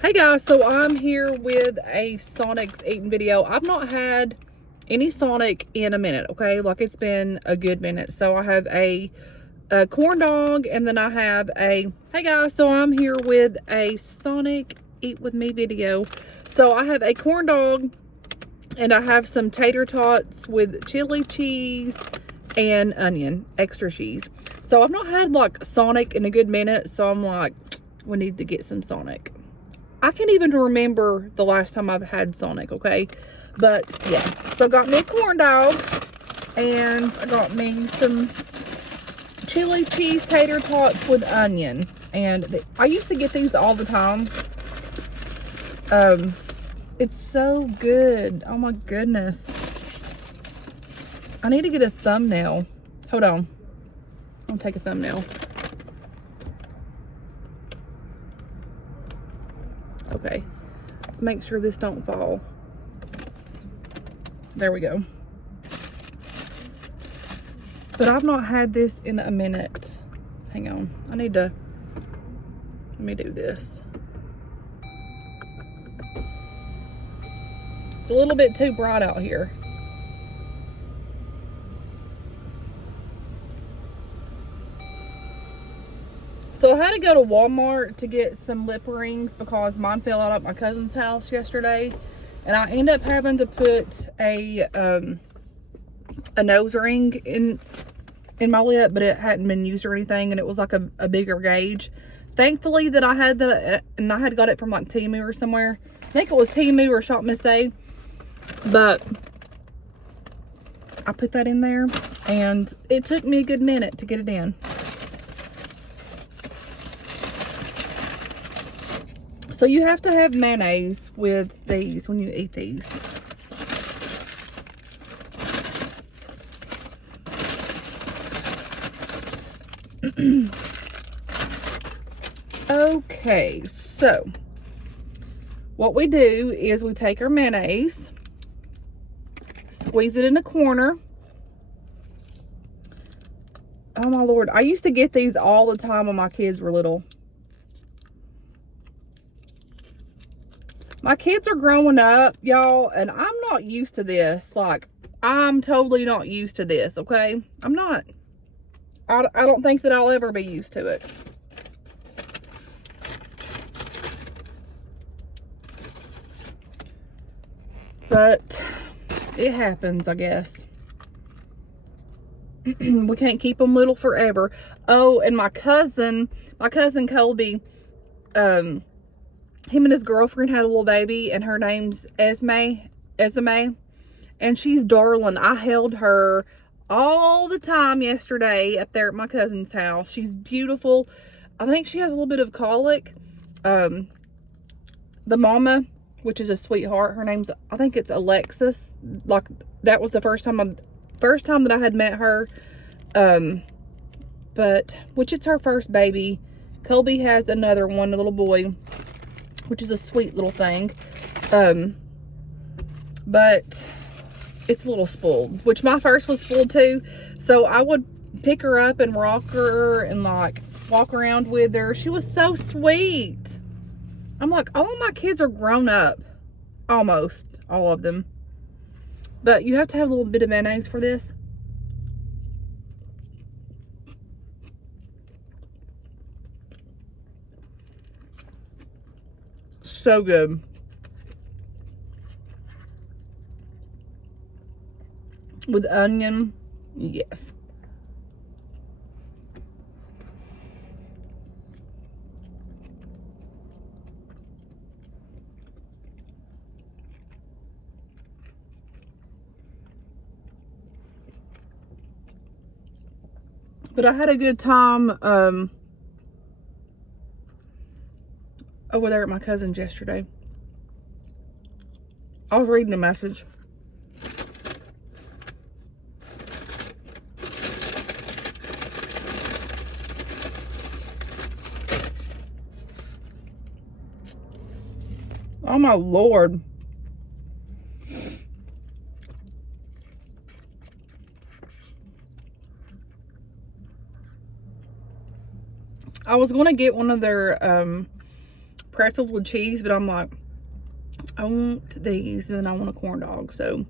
Hey guys, so I'm here with a Sonic's eating video. I've not had any Sonic in a minute, okay? Like, it's been a good minute. So I have a corn dog, and then I have hey guys, so I'm here with a Sonic eat with me video. So I have a corn dog, and I have some tater tots with chili cheese and onion, extra cheese. So I've not had like Sonic in a good minute, so I'm like, we need to get some Sonic. I can't even remember the last time I've had Sonic, okay? But yeah, so I got me a corn dog, and I got me some chili cheese tater tots with onion. And I used to get these all the time. It's so good. Oh my goodness. I need to get a thumbnail. Hold on. I'll take a thumbnail. Okay. Let's make sure this don't fall. There we go. But I've not had this in a minute. Hang on. Let me do this. It's a little bit too bright out here. So I had to go to Walmart to get some lip rings because mine fell out at my cousin's house yesterday. And I ended up having to put a nose ring in my lip, but it hadn't been used or anything, and it was like a bigger gauge. Thankfully that I had that, and I had got it from like Temu or somewhere. I think it was Temu or Shop Miss A. But I put that in there, and it took me a good minute to get it in. So you have to have mayonnaise with these when you eat these. Okay, so what we do is we take our mayonnaise, squeeze it in a corner. Oh my Lord, I used to get these all the time when my kids were little. My kids are growing up, y'all, and I'm not used to this. Like, I'm totally not used to this, okay? I'm not. I don't think that I'll ever be used to it. But it happens, I guess. We can't keep them little forever. Oh, and my cousin Colby, him and his girlfriend had a little baby, and her name's Esme, and she's darling. I held her all the time yesterday up there at my cousin's house. She's beautiful. I think she has a little bit of colic. The mama, which is a sweetheart, her name's, I think it's Alexis. Like, that was the first time that I had met her. But which it's her first baby. Colby has another one, a little boy, which is a sweet little thing. But it's a little spoiled, which my first was spoiled too. So I would pick her up and rock her and like walk around with her. She was so sweet. I'm like, all of my kids are grown up. Almost all of them. But you have to have a little bit of mayonnaise for this. So good. With onion, yes. But I had a good time over there at my cousin's yesterday. I was reading a message. Oh my Lord. I was going to get one of their pretzels with cheese, but I'm like, I want these, and then I want a corn dog, so.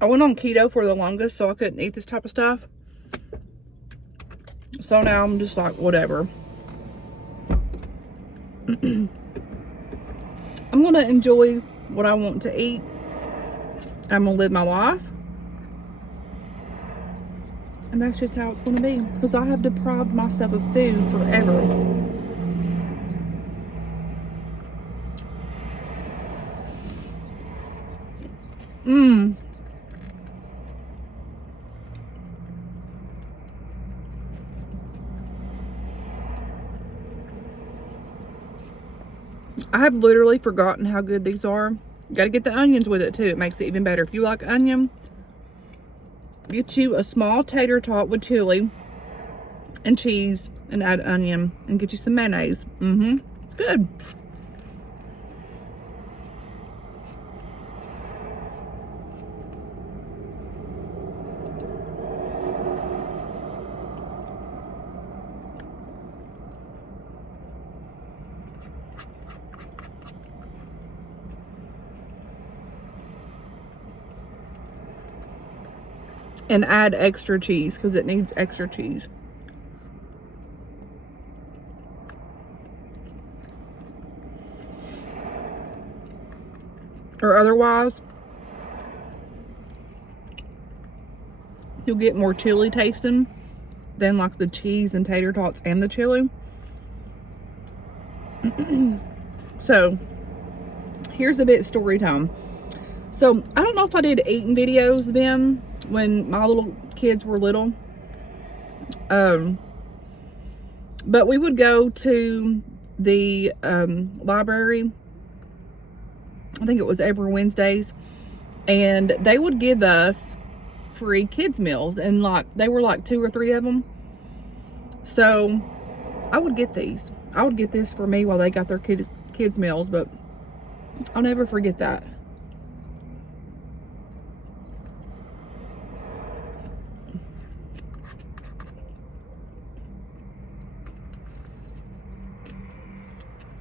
I went on keto for the longest, so I couldn't eat this type of stuff. So now I'm just like, whatever. I'm going to enjoy what I want to eat. I'm going to live my life. And that's just how it's going to be. Because I have deprived myself of food forever. I have literally forgotten how good these are. You got to get the onions with it too. It makes it even better. If you like onion, get you a small tater tot with chili and cheese and add onion and get you some mayonnaise. It's good. And add extra cheese because it needs extra cheese. Or otherwise, you'll get more chili tasting than like the cheese and tater tots and the chili. So, here's a bit story time. So, I don't know if I did eating videos then when my little kids were little. But we would go to the library. I think it was every Wednesdays. And they would give us free kids meals. And like they were like 2 or 3 of them. So, I would get these. I would get this for me while they got their kids meals. But I'll never forget that.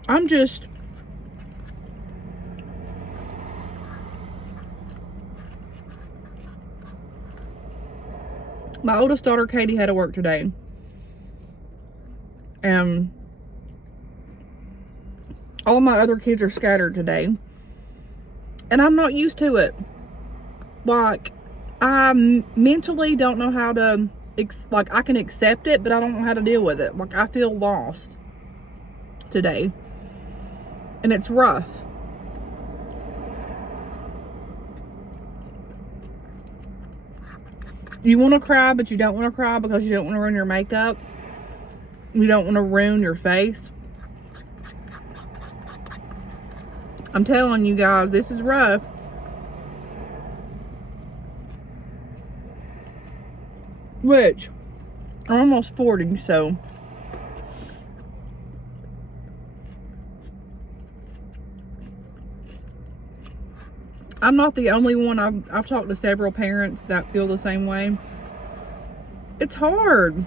I'm just my oldest daughter Katie had to work today, and all my other kids are scattered today, and I'm not used to it. Like, I mentally don't know how to like, I can accept it, but I don't know how to deal with it. Like, I feel lost today. And it's rough. You want to cry, but you don't want to cry because you don't want to ruin your makeup. You don't want to ruin your face. I'm telling you guys, this is rough. Which, I'm almost 40, so... I'm not the only one. I've talked to several parents that feel the same way. It's hard.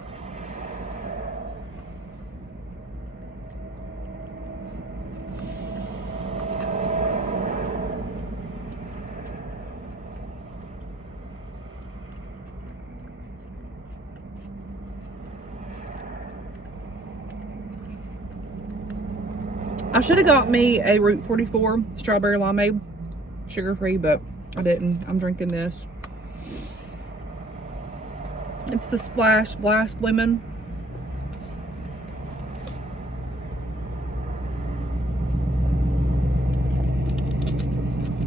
I should have got me a Route 44 strawberry limeade. Sugar-free, but I didn't. I'm drinking this. It's the Splash Blast Lemon.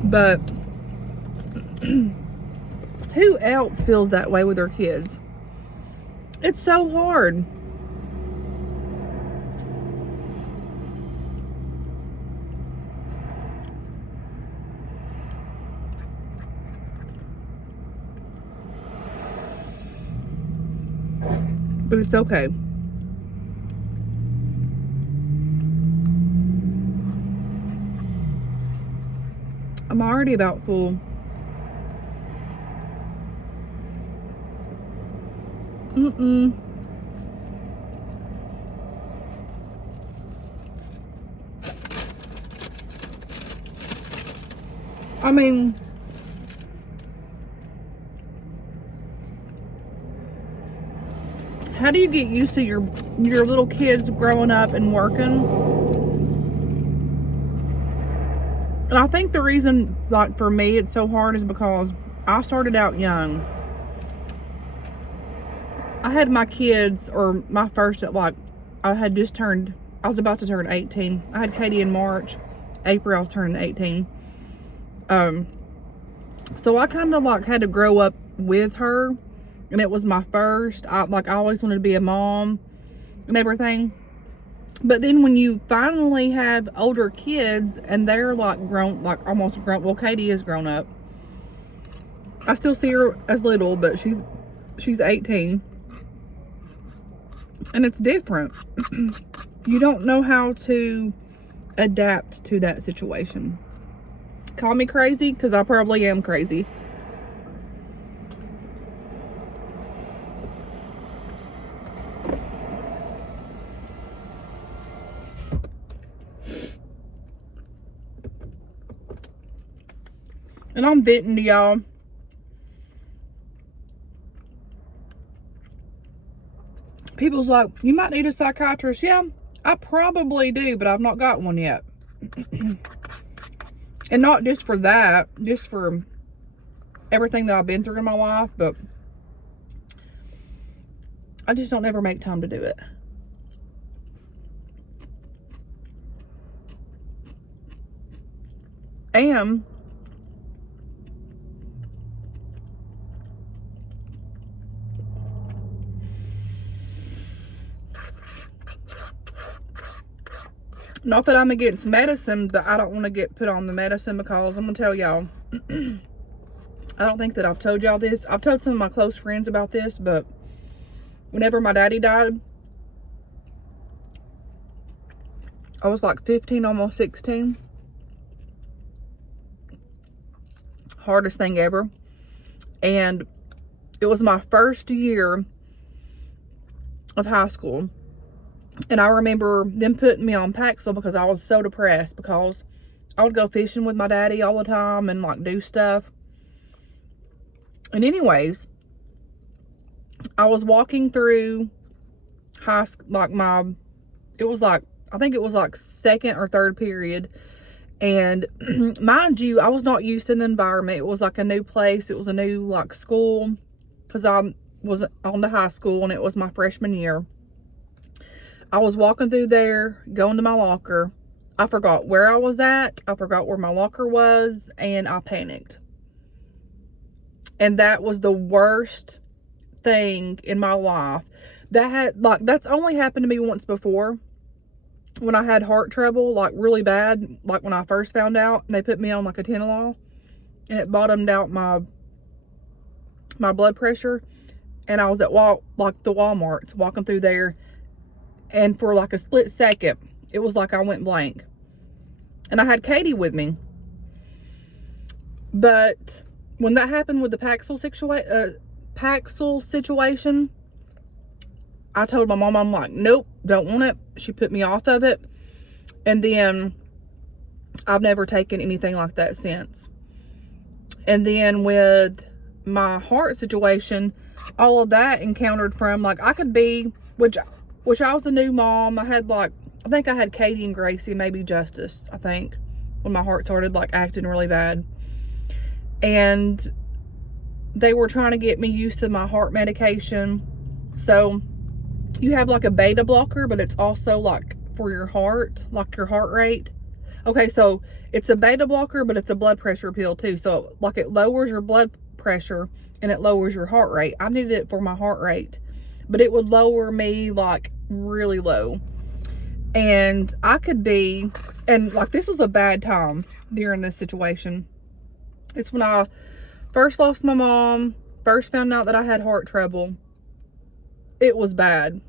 But who else feels that way with their kids? It's so hard. But it's okay. I'm already about full. I mean, how do you get used to your little kids growing up and working? And I think the reason, like, for me it's so hard is because I started out young. I had my kids, or my first, like, I was about to turn 18. I had Katie in March. April, I was turning 18. So I kind of, like, had to grow up with her. And it was my first. I always wanted to be a mom and everything. But then when you finally have older kids and they're like grown, like almost grown. Well, Katie is grown up. I still see her as little, but she's 18. And it's different. You don't know how to adapt to that situation. Call me crazy, because I probably am crazy. And I'm venting to y'all. People's like, you might need a psychiatrist. Yeah, I probably do, but I've not got one yet. And not just for that, just for everything that I've been through in my life, but I just don't ever make time to do it. And not that I'm against medicine, but I don't want to get put on the medicine, because I'm going to tell y'all, I don't think that I've told y'all this. I've told some of my close friends about this, but whenever my daddy died, I was like 15, almost 16. Hardest thing ever. And it was my first year of high school. And I remember them putting me on Paxil because I was so depressed, because I would go fishing with my daddy all the time and like do stuff. And anyways, I was walking through high school, like it was like, I think it was like second or third period. And mind you, I was not used to the environment. It was like a new place. It was a new like school, because I was on to high school and it was my freshman year. I was walking through there, going to my locker. I forgot where I was at. I forgot where my locker was, and I panicked. And that was the worst thing in my life. That's only happened to me once before, when I had heart trouble, like really bad, like when I first found out, and they put me on like a Tylenol, and it bottomed out my blood pressure. And I was at the Walmart's, walking through there, and for like a split second, it was like I went blank. And I had Katie with me. But when that happened with the Paxil situation, I told my mom, I'm like, nope, don't want it. She put me off of it. And then I've never taken anything like that since. And then with my heart situation, all of that encountered from, like, I could be, which I was a new mom. I think I had Katie and Gracie, maybe Justice, I think, when my heart started like acting really bad. And they were trying to get me used to my heart medication. So you have like a beta blocker, but it's also like for your heart, like your heart rate. Okay, so it's a beta blocker, but it's a blood pressure pill too. So like it lowers your blood pressure and it lowers your heart rate. I needed it for my heart rate, but it would lower me like really low. And I could be, and like this was a bad time during this situation. It's when I first lost my mom, first found out that I had heart trouble. It was bad,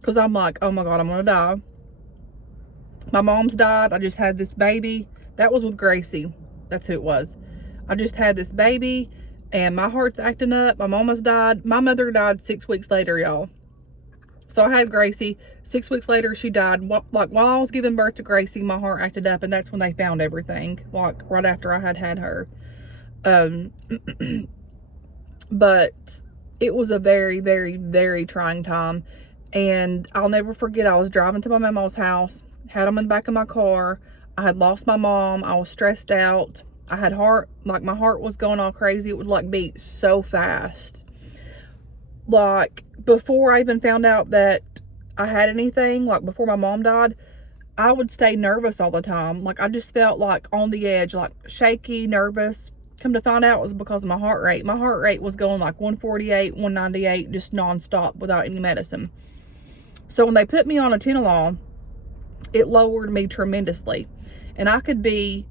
because I'm like, oh my God, I'm gonna die. My mom's died. I just had this baby. That was with Gracie. That's who it was. I just had this baby and my heart's acting up. My mama's died. My mother died 6 weeks later, y'all. So I had Gracie. 6 weeks later, she died. Like, while I was giving birth to Gracie, my heart acted up, and that's when they found everything, like, right after I had her. But it was a very, very, very trying time. And I'll never forget, I was driving to my mama's house, had them in the back of my car. I had lost my mom. I was stressed out. I had my heart was going all crazy. It would, like, beat so fast. Like, before I even found out that I had anything, like, before my mom died, I would stay nervous all the time. Like, I just felt, like, on the edge, like, shaky, nervous. Come to find out, it was because of my heart rate. My heart rate was going, like, 148, 198, just nonstop without any medicine. So when they put me on atenolol, it lowered me tremendously. And I could be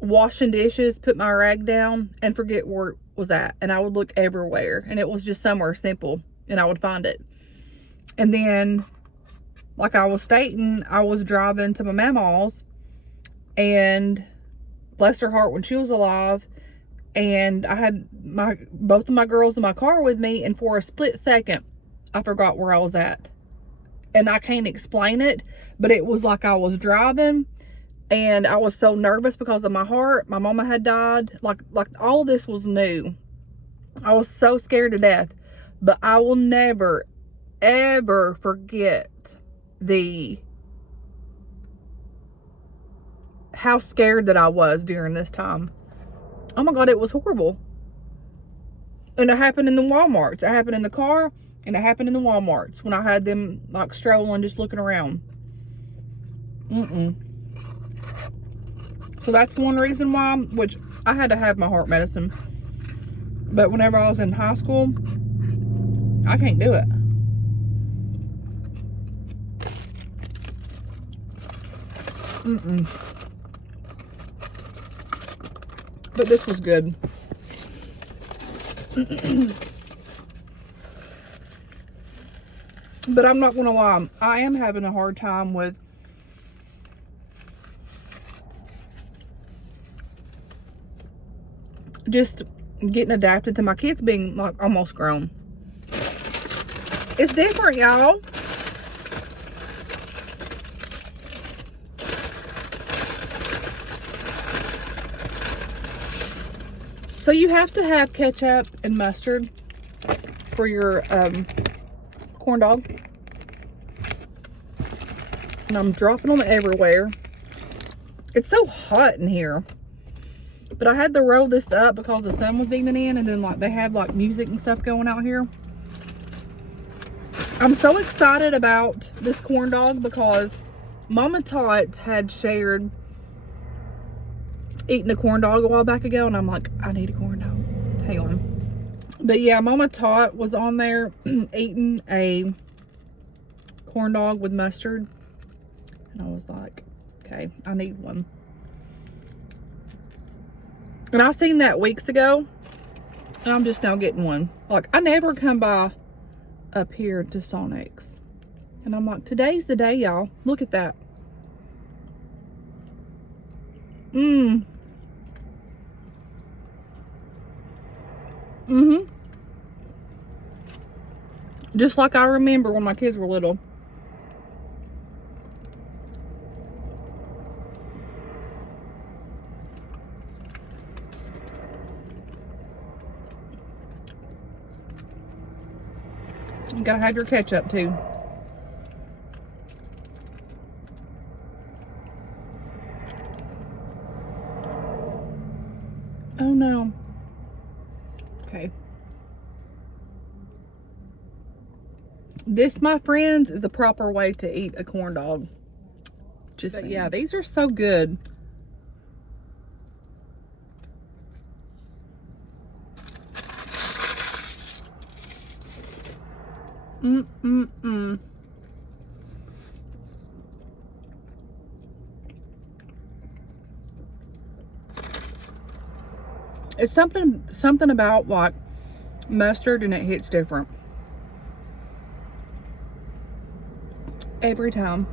washing dishes, put my rag down, and forget where it was at. And I would look everywhere. And it was just somewhere simple. And I would find it. And then, like I was stating, I was driving to my mama's. And bless her heart, when she was alive, and I had both of my girls in my car with me. And for a split second, I forgot where I was at. And I can't explain it. But it was like I was driving. And I was so nervous because of my heart. My mama had died. Like all this was new. I was so scared to death. But I will never, ever forget how scared that I was during this time. Oh my God, it was horrible. And it happened in the Walmarts. It happened in the car. And it happened in the Walmarts when I had them, like, strolling, just looking around. So that's one reason why, which I had to have my heart medicine. But whenever I was in high school, I can't do it. But this was good. But I'm not going to lie. I am having a hard time with just getting adapted to my kids being, like, almost grown. It's different, y'all. So you have to have ketchup and mustard for your corn dog. And I'm dropping them everywhere. It's so hot in here. But I had to roll this up because the sun was beaming in, and then, like, they have, like, music and stuff going out here. I'm so excited about this corn dog because Mama Tots had shared eating a corn dog a while back ago, and I'm like, I need a corn dog. Hang on. But yeah, Mama Tot was on there eating a corn dog with mustard, and I was like, okay, I need one. And I seen that weeks ago, and I'm just now getting one. Like, I never come by up here to Sonic's, and I'm like, today's the day, y'all. Look at that. Just like I remember when my kids were little. You gotta have your ketchup too. Oh no. Okay. This, my friends, is the proper way to eat a corn dog. Just, yeah, these are so good. It's something about, like, mustard, and it hits different every time.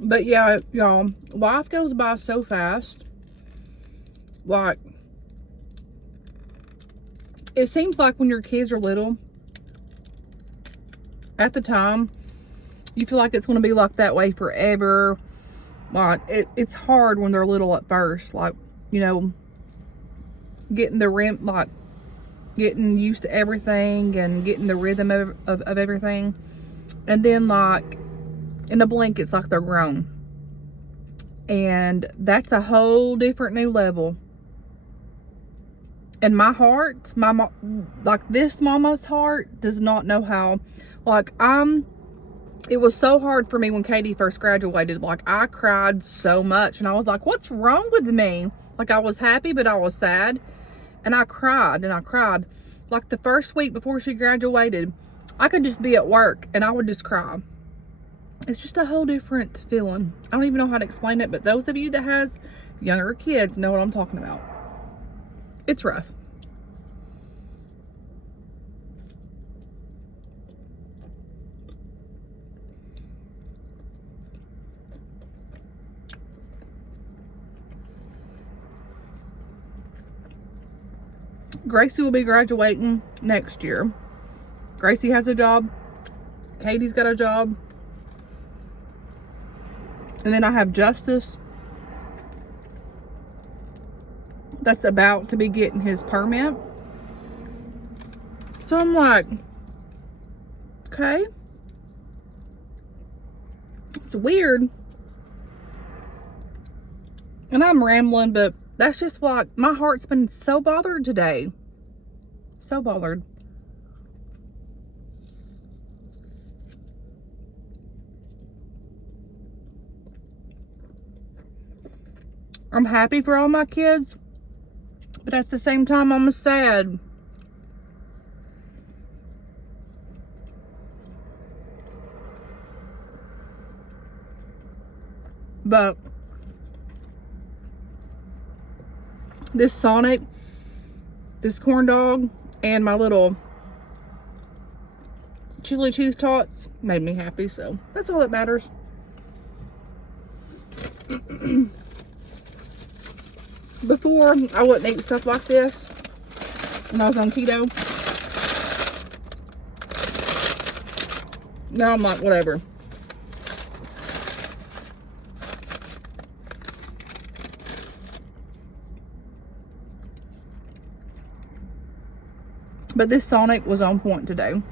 But yeah, y'all, life goes by so fast. Like, it seems like when your kids are little, at the time, you feel like it's going to be like that way forever. Like, it's hard when they're little at first. Like, you know, getting getting used to everything and getting the rhythm of everything. And then, like, in a blink, it's like they're grown. And that's a whole different new level. And my heart, like this mama's heart does not know how. Like, it was so hard for me when Katie first graduated. Like, I cried so much, and I was like, what's wrong with me? Like, I was happy, but I was sad, and I cried and I cried. Like, the first week before she graduated, I could just be at work and I would just cry. It's just a whole different feeling. I don't even know how to explain it, but those of you that has younger kids know what I'm talking about. It's rough. Gracie will be graduating next year. Gracie has a job. Katie's got a job. And then I have Justice that's about to be getting his permit. So I'm like, okay. It's weird. And I'm rambling, but that's just like, my heart's been so bothered today. So bothered. I'm happy for all my kids, but at the same time, I'm sad. But this Sonic, this corn dog, and my little chili cheese tots made me happy, so that's all that matters. Before, I wouldn't eat stuff like this when I was on keto. Now I'm like, whatever. But this Sonic was on point today.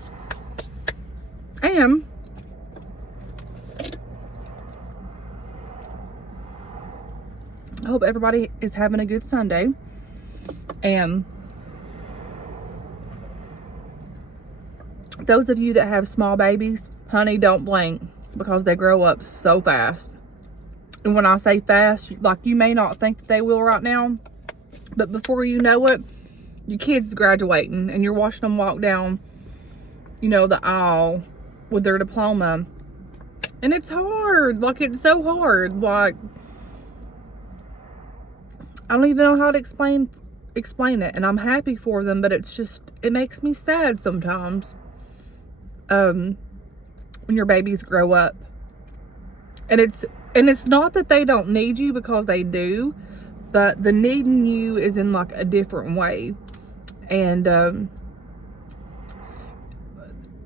And I hope everybody is having a good Sunday. And those of you that have small babies, honey, don't blink, because they grow up so fast. And when I say fast, like, you may not think that they will right now, but before you know it, your kid's graduating and you're watching them walk down, you know, the aisle with their diploma. And it's hard. Like, it's so hard. Like, I don't even know how to explain it. And I'm happy for them, but it's just, it makes me sad sometimes. When your babies grow up. And it's not that they don't need you, because they do, but the needing you is in like a different way. And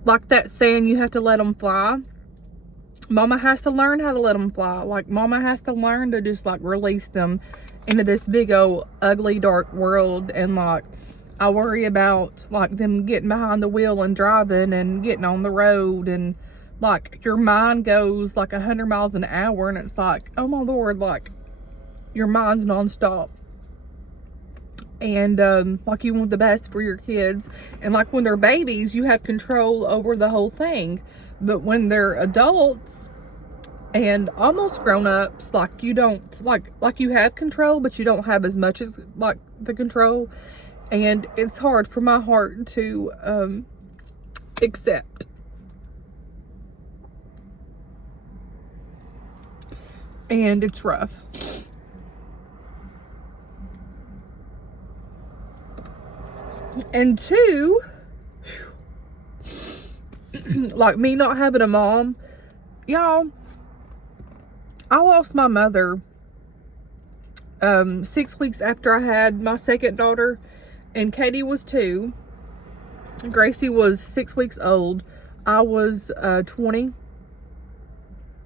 like that saying, you have to let them fly. Mama has to learn how to let them fly. Like, mama has to learn to just like release them into this big old ugly dark world. And like, I worry about like them getting behind the wheel and driving and getting on the road, and like your mind goes like 100 miles an hour, and it's like, oh my Lord, like your mind's nonstop. And like, you want the best for your kids, and like when they're babies, you have control over the whole thing. But when they're adults and almost grown-ups, like, you don't like you have control, but you don't have as much as like the control. And it's hard for my heart to accept. And it's rough. And two, like me not having a mom, y'all, I lost my mother 6 weeks after I had my second daughter, and Katie was 2. Gracie was 6 weeks old. I was 20.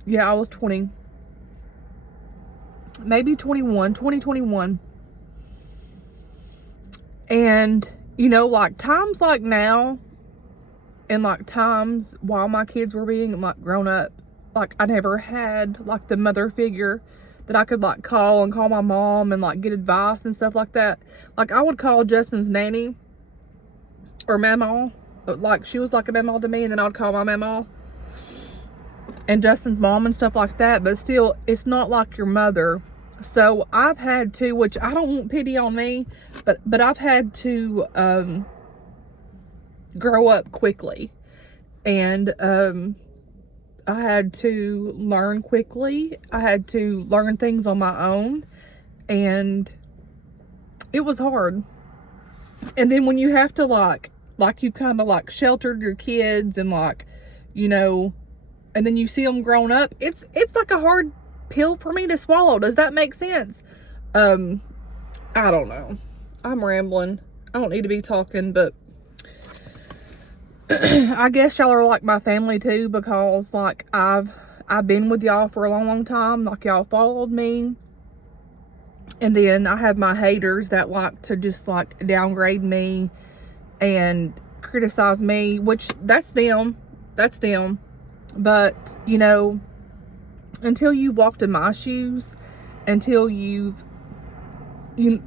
Yeah, I was 20. Maybe 21, 2021. And, you know, like times like now, and like times while my kids were being like grown up, like I never had like the mother figure that I could like call and call my mom and like get advice and stuff like that. Like I would call Justin's nanny or mamaw, like she was like a mamaw to me, and then I'd call my mamaw and Justin's mom and stuff like that. But still, it's not like your mother. So I've had to, which I don't want pity on me, but I've had to grow up quickly, and I had to learn quickly. I had to learn things on my own, and it was hard. And then when you have to like you kind of like sheltered your kids and like, you know, and then you see them grown up, it's like a hard pill for me to swallow. Does that make sense? I don't know. I'm rambling. I don't need to be talking, but I guess y'all are like my family too, because like I've been with y'all for a long time. Like y'all followed me. And then I have my haters that like to just like downgrade me and criticize me, which that's them. But, you know, until you've walked in my shoes, until you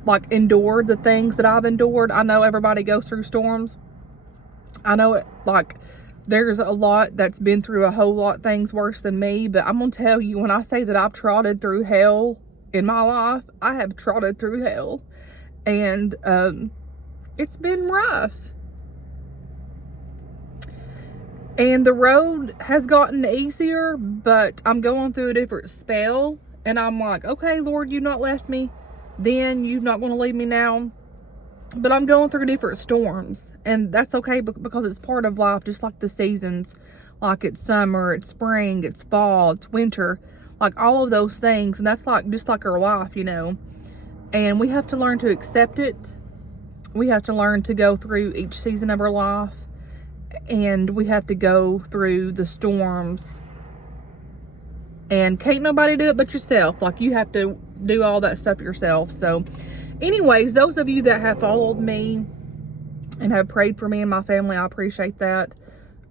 like endured the things that I've endured. I know everybody goes through storms. I know it, like there's a lot that's been through a whole lot things worse than me, but I'm gonna tell you, when I say that I've trotted through hell in my life, I have trotted through hell, and it's been rough. And the road has gotten easier, but I'm going through a different spell. And I'm like, okay, Lord, you've not left me then. You're not going to leave me now. But I'm going through different storms. And that's okay because it's part of life, just like the seasons. Like it's summer, it's spring, it's fall, it's winter. Like all of those things. And that's like just like our life, you know. And we have to learn to accept it. We have to learn to go through each season of our life. And we have to go through the storms, and can't nobody do it but yourself. Like you have to do all that stuff yourself. So anyways, those of you that have followed me and have prayed for me and my family, I appreciate that.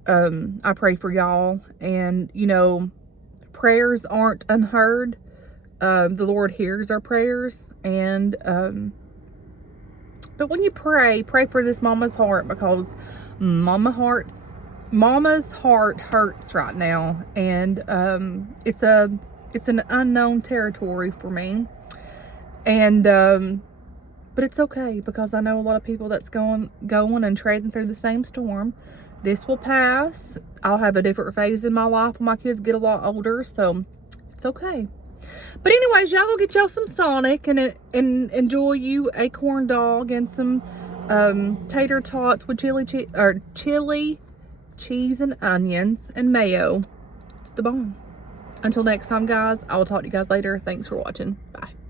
I pray for y'all, and you know, prayers aren't unheard. The Lord hears our prayers, and but when you pray for this mama's heart, because Mama's heart hurts right now, and it's an unknown territory for me, and but it's okay, because I know a lot of people that's going and trading through the same storm. This will pass. I'll have a different phase in my life when my kids get a lot older, so it's okay. But anyways, y'all go get y'all some Sonic and enjoy you a corn dog and some tater tots with chili cheese and onions and mayo. It's the bomb. Until next time, guys, I will talk to you guys later. Thanks for watching. Bye.